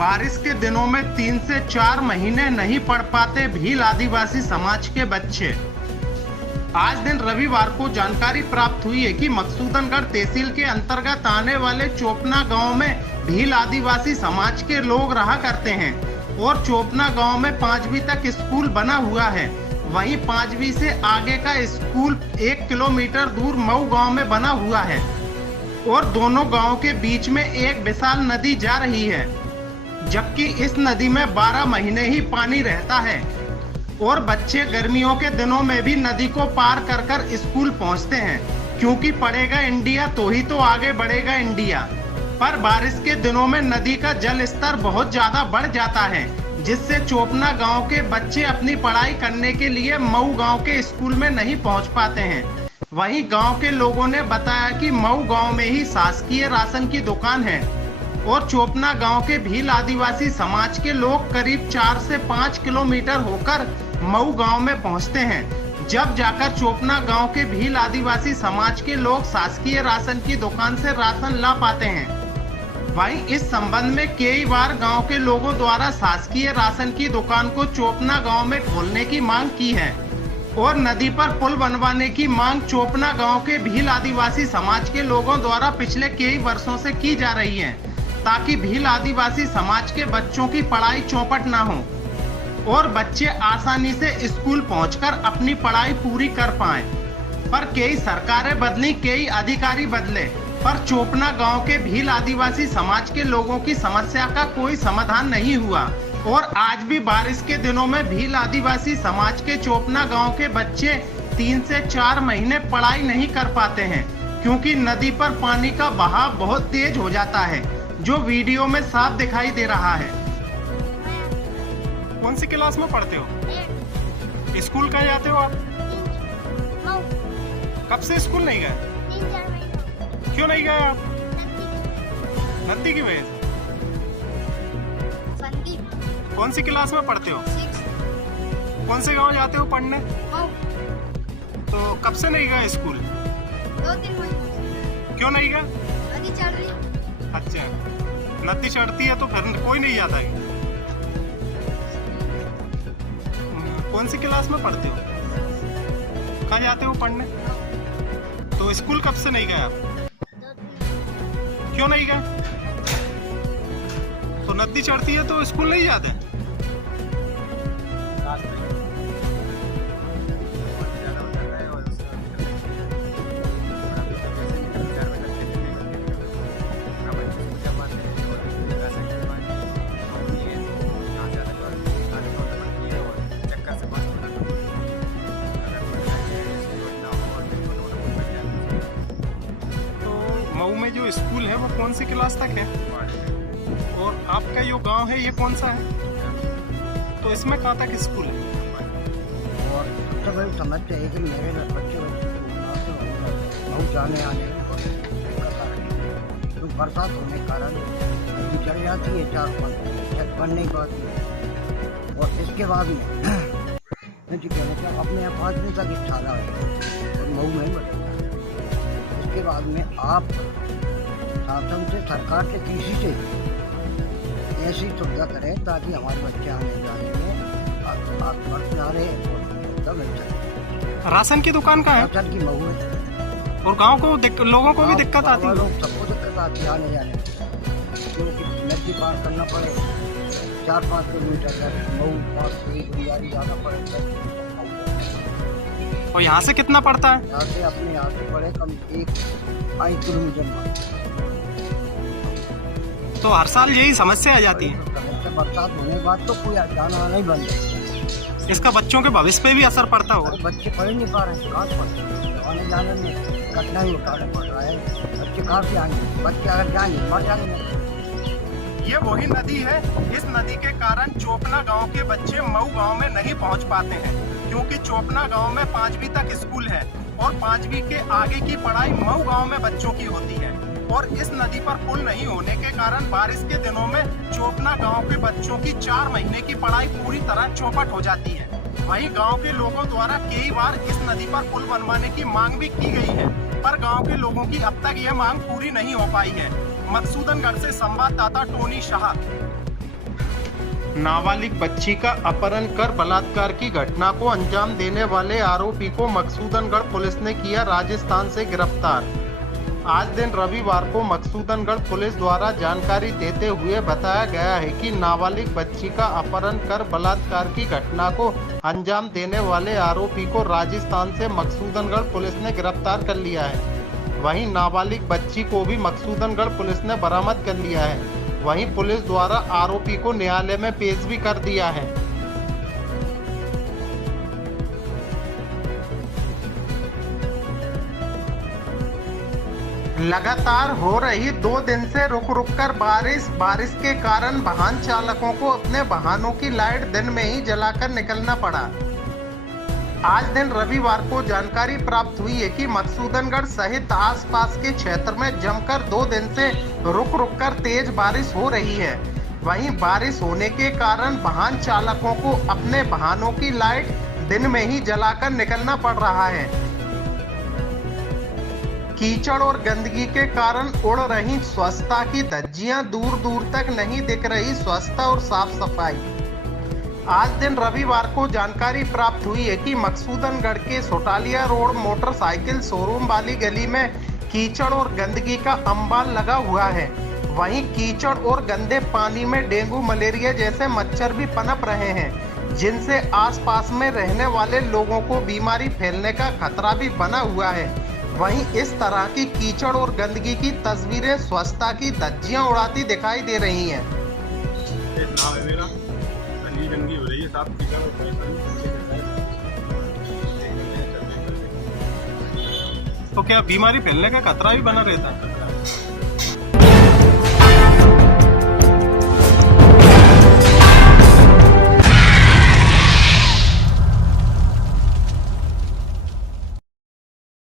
बारिश के दिनों में 3 से 4 महीने नहीं पढ़ पाते भील आदिवासी समाज के बच्चे। आज दिन रविवार को जानकारी प्राप्त हुई है कि मकसूदनगढ़ तहसील के अंतर्गत आने वाले चोपना गांव में भील आदिवासी समाज के लोग रहा करते हैं और चोपना गांव में 5वीं तक स्कूल बना हुआ है। वहीं 5वीं से आगे का स्कूल 1 किलोमीटर दूर मऊ गांव में बना हुआ है और दोनों गांव के बीच में एक विशाल नदी जा रही है, जबकि इस नदी में 12 महीने ही पानी रहता है और बच्चे गर्मियों के दिनों में भी नदी को पार कर कर स्कूल पहुंचते हैं, क्योंकि पढ़ेगा इंडिया तो ही तो आगे बढ़ेगा इंडिया। पर बारिश के दिनों में नदी का जल स्तर बहुत ज्यादा बढ़ जाता है, जिससे चोपना गांव के बच्चे अपनी पढ़ाई करने के लिए मऊ गांव के स्कूल में नहीं पहुंच पाते हैं। वहीं गांव के लोगों ने बताया कि मऊ गांव में ही शासकीय राशन की दुकान है और चोपना गांव के भील आदिवासी समाज के लोग करीब 4 से 5 किलोमीटर होकर मऊ गांव में पहुंचते हैं, जब जाकर चोपना गांव के भील आदिवासी समाज के लोग शासकीय राशन की दुकान से राशन ला पाते हैं। वहीं इस संबंध में कई बार गांव के लोगों द्वारा शासकीय राशन की दुकान को चोपना गांव में खोलने की मांग की है और नदी पर पुल बनवाने की मांग चोपना गांव के भील आदिवासी समाज के लोगों द्वारा पिछले कई वर्षों से की जा रही है, ताकि भील आदिवासी समाज के बच्चों की पढ़ाई चौपट ना हो और बच्चे आसानी से स्कूल पहुंचकर अपनी पढ़ाई पूरी कर पाएं। पर कई सरकारें बदली, कई अधिकारी बदले, पर चोपना गांव के भील आदिवासी समाज के लोगों की समस्या का कोई समाधान नहीं हुआ और आज भी बारिश के दिनों में भील आदिवासी समाज के चोपना गांव के बच्चे 3 से 4 महीने पढ़ाई नहीं कर पाते हैं, क्योंकि नदी पर पानी का बहाव बहुत तेज हो जाता है, जो वीडियो में साफ दिखाई दे रहा है। कौन सी क्लास में पढ़ते हो? स्कूल कहाँ जाते हो आप? कब से स्कूल नहीं गए? क्यों नहीं गए आप? नदी की वजह से। कौन सी क्लास में पढ़ते हो? 6। कौन से गांव जाते हो पढ़ने? तो कब से नहीं गए स्कूल? 2-3 महीने। क्यों नहीं गए? नदी चढ़ रही है। अच्छा, नदी चढ़ती है तो फिर कोई नहीं जाता है। कौन सी क्लास में पढ़ते हो? कहाँ जाते हो पढ़ने? तो स्कूल कब से नहीं गए आप? क्यों नहीं गए? तो नदी चढ़ती है तो स्कूल नहीं जाते? मऊ में जो स्कूल है वो कौन सी क्लास तक है और आपका जो गांव है ये कौन सा है, तो इसमें कहाँ तक स्कूल है? और सबसे बड़ी समस्या है कि मेरे बच्चे मऊ जाने आने में बहुत दिक्कत आ रही है, क्योंकि बरसात होने के कारण नदी चढ़ जाती है 4-5 छत बन नहीं पाती है। और इसके बाद में मैं जो कहना चाहूँ, अपने यहाँ 5वीं तक शाला है और मऊ में ही बदलता है। इसके बाद में आप शासन से, सरकार के किसी से ऐसी सुविधा करें ताकि हमारे बच्चे आने जाने में आत्महत्या रहे और मिल सके। राशन की दुकान का है? राशन की मऊ है और गांव को लोगों को भी दिक्कत आती है? लोग सबको दिक्कत आती है आने जाने में, क्योंकि नदी पार करना पड़े 4-5 किलोमीटर मऊ पास गुजारी जाना पड़े। और यहाँ से कितना पड़ता है? यहाँ से अपने यहाँ से पड़े कम 1-2 किलोमीटर। तो हर साल यही समस्या आ जाती है? बरसात होने के बाद तो कोई जाना आना ही बंद है। इसका बच्चों के भविष्य पे भी असर पड़ता होगा? बच्चे पढ़ नहीं पा रहे हैं, कहाँ से पढ़ते? आने जाने में कठिनाई उठाना पड़ रहा है। बच्चे कहाँ से आएंगे? बच्चे अगर जाएंगे मर जाएंगे। ये वही नदी है। इस नदी के कारण चोपना गांव के बच्चे मऊ गांव में नहीं पहुंच पाते हैं, क्योंकि चोपना गांव में 5वीं तक स्कूल है और 5वीं के आगे की पढ़ाई मऊ गांव में बच्चों की होती है। और इस नदी पर पुल नहीं होने के कारण बारिश के दिनों में चोपना गांव के बच्चों की 4 महीने की पढ़ाई पूरी तरह चौपट हो जाती है। वहीं गांव के लोगों द्वारा कई बार इस नदी पर पुल बनवाने की मांग भी की गई है, पर गांव के लोगों की अब तक यह मांग पूरी नहीं हो पाई है। मकसूदनगढ़ से संवाददाता टोनी शाह। नाबालिग बच्ची का अपहरण कर बलात्कार की घटना को अंजाम देने वाले आरोपी को मकसूदनगढ़ पुलिस ने किया राजस्थान से गिरफ्तार। आज दिन रविवार को मकसूदनगढ़ पुलिस द्वारा जानकारी देते हुए बताया गया है कि नाबालिग बच्ची का अपहरण कर बलात्कार की घटना को अंजाम देने वाले आरोपी को राजस्थान से मकसूदनगढ़ पुलिस ने गिरफ्तार कर लिया है। वहीं नाबालिग बच्ची को भी मकसूदनगढ़ पुलिस ने बरामद कर लिया है। वहीं पुलिस द्वारा आरोपी को न्यायालय में पेश भी कर दिया है। लगातार हो रही 2 दिन से रुक रुक कर बारिश के कारण वाहन चालकों को अपने वाहनों की लाइट दिन में ही जलाकर निकलना पड़ा। आज दिन रविवार को जानकारी प्राप्त हुई है कि मकसूदनगढ़ सहित आसपास के क्षेत्र में जमकर 2 दिन से रुक रुक कर तेज बारिश हो रही है। वहीं बारिश होने के कारण वाहन चालकों को अपने वाहनों की लाइट दिन में ही जलाकर निकलना पड़ रहा है। कीचड़ और गंदगी के कारण उड़ रही स्वच्छता की धज्जियां, दूर दूर तक नहीं दिख रही स्वच्छता और साफ सफाई। आज दिन रविवार को जानकारी प्राप्त हुई है कि मकसूदनगढ़ के सोटालिया रोड मोटरसाइकिल शोरूम वाली गली में कीचड़ और गंदगी का अंबाल लगा हुआ है। वहीं कीचड़ और गंदे पानी में डेंगू, मलेरिया जैसे मच्छर भी पनप रहे हैं, जिनसे आसपास में रहने वाले लोगों को बीमारी फैलने का खतरा भी बना हुआ है। वहीं इस तरह की कीचड़ और गंदगी की तस्वीरें स्वच्छता की धज्जियां उड़ाती दिखाई दे रही हैं। नाम है मेरा, गंदगी हो रही है, साफ कीचड़ और तो क्या बीमारी फैलने का खतरा भी बना रहता है?